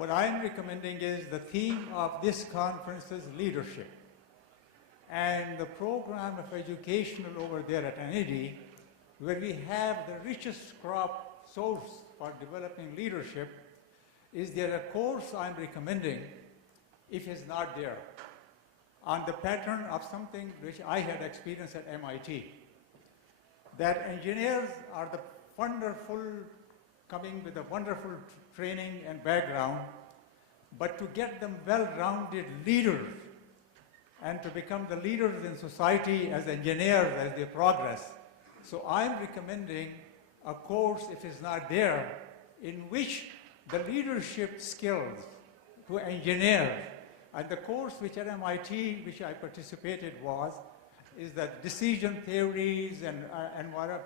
What I'm recommending is the theme of this conference is leadership. And the program of educational over there at NED, where we have the richest crop source for developing leadership, is there a course I'm recommending, if it's not there, on the pattern of something which I had experienced at MIT. That engineers are the wonderful, coming with a wonderful training and background, but to get them well-rounded leaders and to become the leaders in society as engineers as they progress. So I'm recommending a course, if it's not there, in which the leadership skills to engineers, and the course which at MIT, which I participated is that decision theories and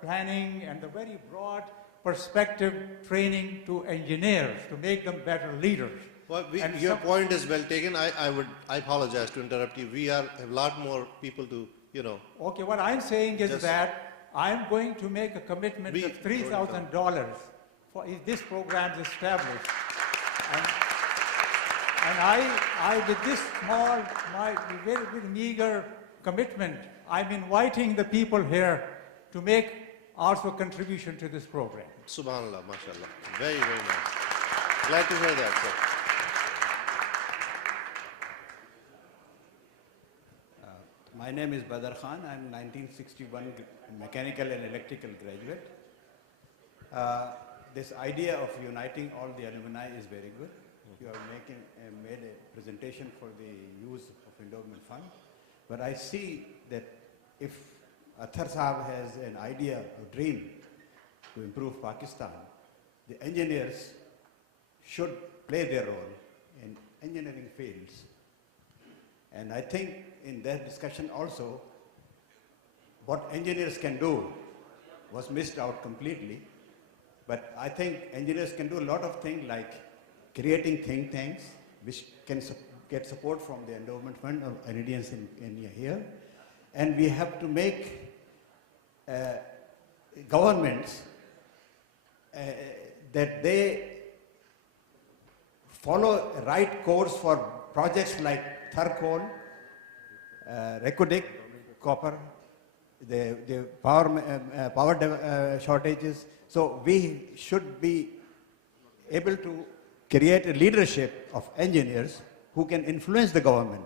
planning and the very broad perspective training to engineers to make them better leaders. Well, your point is well taken. I apologize to interrupt you. We have a lot more people to, Okay, what I'm saying is that I'm going to make a commitment of $3,000 for if this program is established. And I, with this small, my very, very meager commitment, I'm inviting the people here to make also contribution to this program. Subhanallah, mashallah. Very, very nice. Glad to hear that, sir. My name is Badr Khan. I'm 1961 mechanical and electrical graduate. This idea of uniting all the alumni is very good. You have made a presentation for the use of endowment fund. But I see that if Athar Sahab has an idea, a dream to improve Pakistan, the engineers should play their role in engineering fields. And I think in that discussion also, what engineers can do was missed out completely. But I think engineers can do a lot of things like creating think tanks, which can get support from the endowment fund of NEDians in here. And we have to make governments that they follow a right course for projects like Tharcoal, Reko Diq, copper, the power shortages. So we should be able to create a leadership of engineers who can influence the government.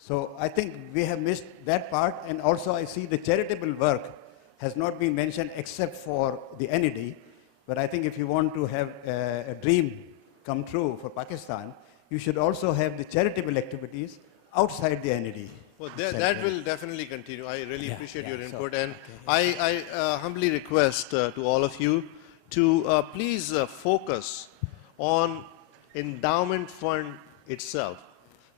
So I think we have missed that part, and also I see the charitable work has not been mentioned except for the NED. But I think if you want to have a dream come true for Pakistan, you should also have the charitable activities outside the NED. Well, that will definitely continue. I really appreciate your input, and I humbly request to all of you to please focus on endowment fund itself.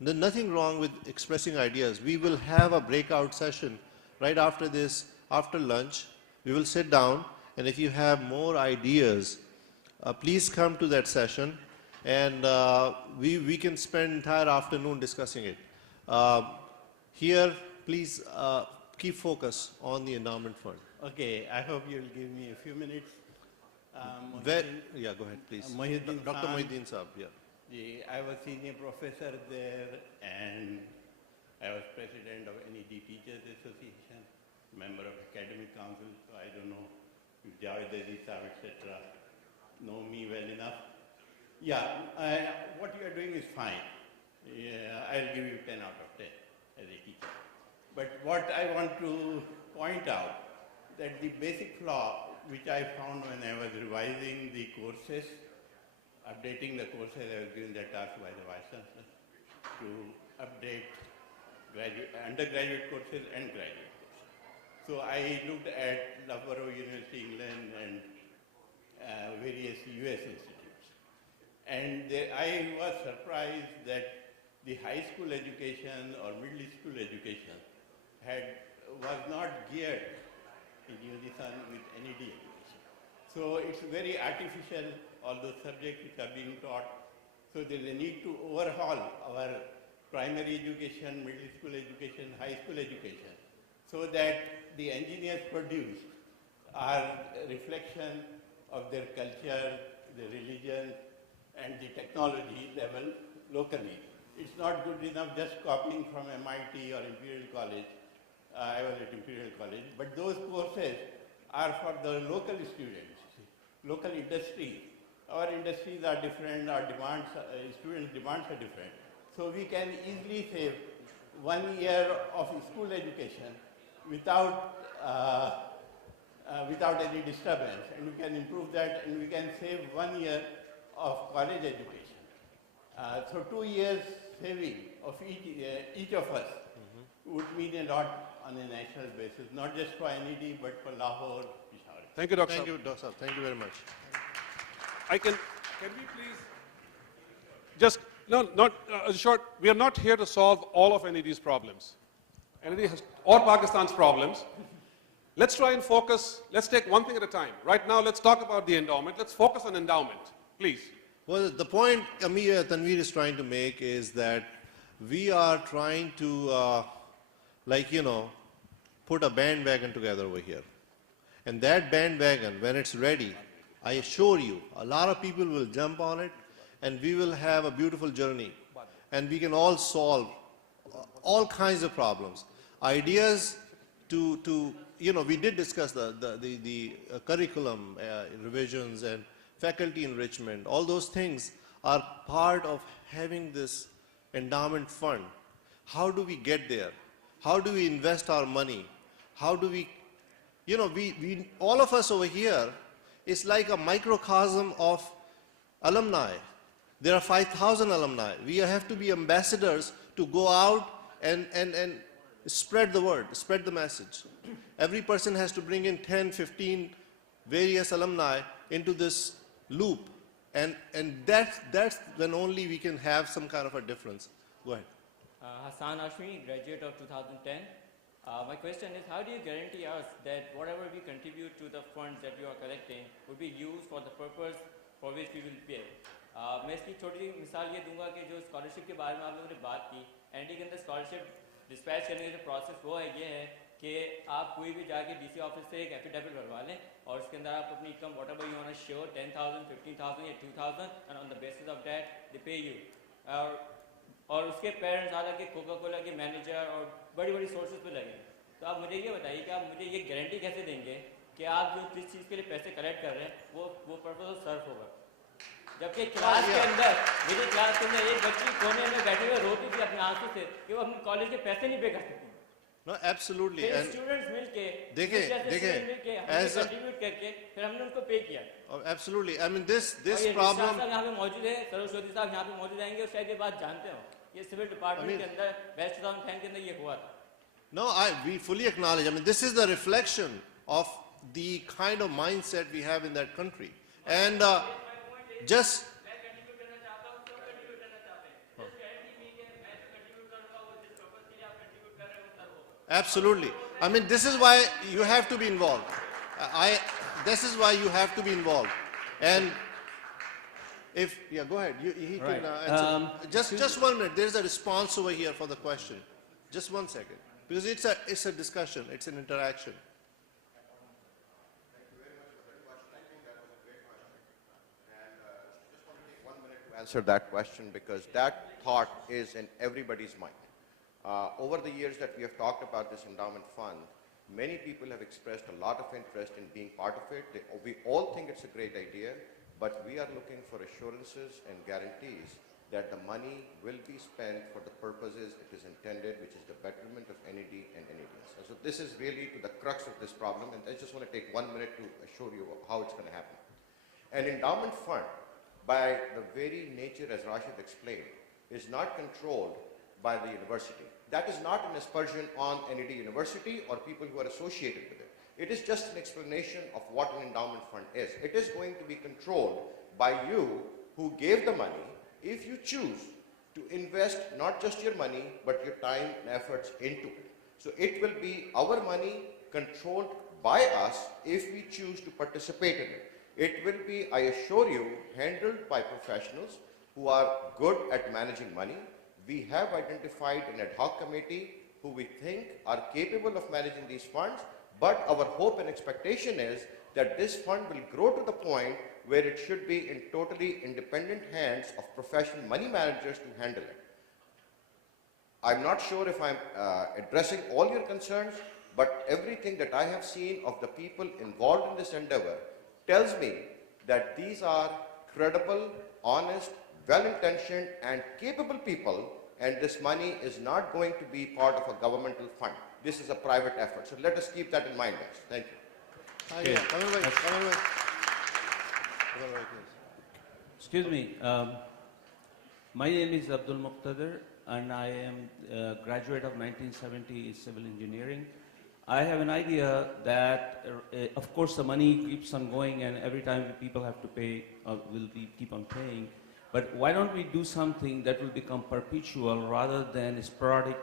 There's nothing wrong with expressing ideas. We will have a breakout session right after this, after lunch. We will sit down, and if you have more ideas, please come to that session, and we can spend entire afternoon discussing it. Here, please keep focus on the endowment fund. Okay, I hope you'll give me a few minutes. Yeah, go ahead, please. Dr. Mohiuddin Saab, yeah. I was senior professor there, and I was president of NED Teachers Association, member of Academic Council, so I don't know if Javed Aziz Saab, etc. know me well enough. Yeah, what you are doing is fine. Yeah, I'll give you 10 out of 10 as a teacher. But what I want to point out, that the basic flaw which I found when I was revising the courses, updating the courses, I was given the task by the Vice Chancellor to update undergraduate courses and graduate courses. So I looked at Loughborough University, England, and various US institutes. And I was surprised that the high school education or middle school education was not geared in unison with NED education. So it's very artificial, all those subjects which are being taught. So there's a need to overhaul our primary education, middle school education, high school education, so that the engineers produced are a reflection of their culture, their religion, and the technology level locally. It's not good enough just copying from MIT or Imperial College. I was at Imperial College, but those courses are for the local students, local industries. Our industries are different, our demands, students' demands are different. So we can easily save 1 year of school education without any disturbance, and we can improve that, and we can save 1 year of college education. So 2 years saving of each of us would mean a lot on a national basis, not just for NED, but for Lahore, Peshawar. Thank you, Dr. Thank Saab. you, Dr. Saab. Thank you very much. Can we please just, no, not, short, we are not here to solve all of NED's problems. NED has, or Pakistan's problems. Let's try and focus, let's take one thing at a time. Right now, let's talk about the endowment. Let's focus on endowment, please. Well, the point Tanveer is trying to make is that we are trying to, put a bandwagon together over here. And that bandwagon, when it's ready, I assure you, a lot of people will jump on it, and we will have a beautiful journey. And we can all solve all kinds of problems. Ideas we did discuss the curriculum revisions and faculty enrichment. All those things are part of having this endowment fund. How do we get there? How do we invest our money? How do we, all of us over here, it's like a microcosm of alumni. There are 5,000 alumni. We have to be ambassadors to go out and spread the word, spread the message. Every person has to bring in 10, 15 various alumni into this loop. And that's when only we can have some kind of a difference. Go ahead. Hassan Ashmi, graduate of 2010. My question is, how do you guarantee us that whatever we contribute to the funds that you are collecting will be used for the purpose for which we will pay? मैं इसकी छोटी सी मिसाल ये दूंगा कि जो scholarship के बारे में आप लोगों ने बात की, एनडी के अंदर स्कॉलरशिप डिस्पैच करने का जो प्रोसेस वो है ये है कि आप कोई भी जाके डीसी ऑफिस से एक एफिडेविट भरवा लें और उसके अंदर आप अपनी income whatever you want to show 10,000, 15,000 या 2,000 and on the basis of that they pay you. और उसके पेरेंट्स हालांकि कोका कोला के मैनेजर और बड़ी बड़ी सोर्सेज पे लगे. तो आप मुझे ये बताइए कि आप मुझे ये गारंटी कैसे देंगे कि आप जो जिस चीज़ के लिए पैसे कलेक्ट कर रहे हैं वो पर्पस सर्व होगा, जबकि क्लास के अंदर मेरी क्लास के अंदर एक बच्ची कोने में बैठी हुई रोती थी अपने आंसू से कि वो अपने कॉलेज के पैसे नहीं पे कर सकती. No, absolutely. फिर स्टूडेंट्स मिलके देखें, as कंट्रीब्यूट करके फिर हमने उनको पे किया. Absolutely. I mean, this और problem. यहाँ पे मौजूद है, सरस्वती साहब यहाँ पे मौजूद आएंगे और शायद ये बात जानते हो. ये सिविल डिपार्टमेंट के अंदर बेस्ट 2010 के अंदर ये हुआ था. No, we fully acknowledge. I mean, this is the reflection of the kind of mindset we have in that country. And just... Absolutely. I mean, this is why you have to be involved. This is why you have to be involved. And if, yeah, go ahead. He right. can answer. Just 1 minute. There's a response over here for the question. Just 1 second. Because it's a discussion. It's an interaction. Thank you very much for that question. I think that was a great question. And just want to take 1 minute to answer that question because that thought is in everybody's mind. Over the years that we have talked about this endowment fund, many people have expressed a lot of interest in being part of it. We all think it's a great idea, but we are looking for assurances and guarantees that the money will be spent for the purposes it is intended, which is the betterment of NED and NEDs. So this is really to the crux of this problem, and I just want to take 1 minute to assure you how it's going to happen. An endowment fund, by the very nature, as Rashid explained, is not controlled by the university. That is not an aspersion on NED University or people who are associated with it. It is just an explanation of what an endowment fund is. It is going to be controlled by you who gave the money if you choose to invest not just your money but your time and efforts into it. So it will be our money controlled by us if we choose to participate in it. It will be, I assure you, handled by professionals who are good at managing money. We have identified an ad hoc committee who we think are capable of managing these funds, but our hope and expectation is that this fund will grow to the point where it should be in totally independent hands of professional money managers to handle it. I'm not sure if I'm addressing all your concerns, but everything that I have seen of the people involved in this endeavor tells me that these are credible, honest, well-intentioned and capable people, and this money is not going to be part of a governmental fund. This is a private effort. So let us keep that in mind, guys. Thank you. Excuse me. My name is Abdul Muqtadir, and I am a graduate of 1970 civil engineering. I have an idea that, of course, the money keeps on going, and every time people have to pay, keep on paying. But why don't we do something that will become perpetual rather than sporadic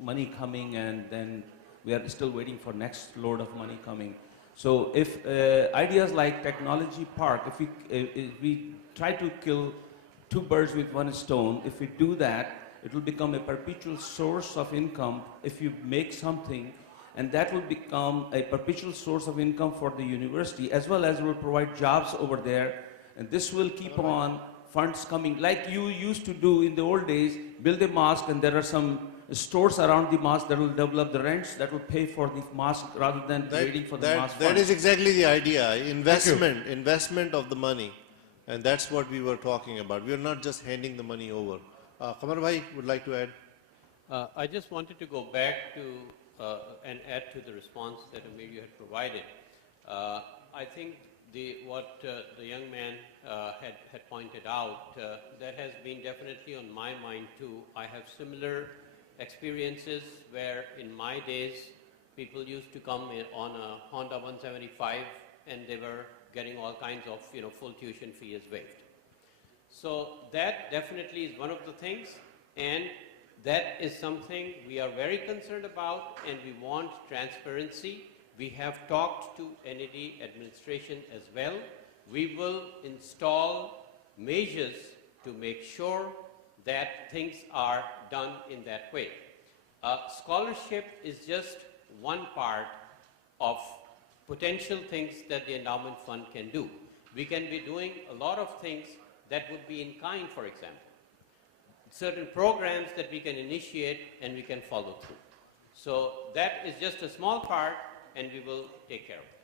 money coming and then we are still waiting for next load of money coming. So if ideas like technology park, if we try to kill two birds with one stone, if we do that, it will become a perpetual source of income if you make something, and that will become a perpetual source of income for the university, as well as will provide jobs over there. And this will keep on funds coming, like you used to do in the old days, build a mosque and there are some stores around the mosque that will develop the rents that will pay for the mosque rather than waiting for the mosque. That is exactly the idea, investment of the money. And that's what we were talking about. We are not just handing the money over. Qamar Bhai would like to add. I just wanted to go back to and add to the response that Amir you had provided. I think what the young man had pointed out, that has been definitely on my mind too. I have similar experiences where in my days people used to come in on a Honda 175 and they were getting all kinds of full tuition fee is waived. So that definitely is one of the things, and that is something we are very concerned about, and we want transparency. We have talked to NAD administration as well. We will install measures to make sure that things are done in that way. Scholarship is just one part of potential things that the endowment fund can do. We can be doing a lot of things that would be in kind, for example. Certain programs that we can initiate and we can follow through. So that is just a small part, and we will take care of it.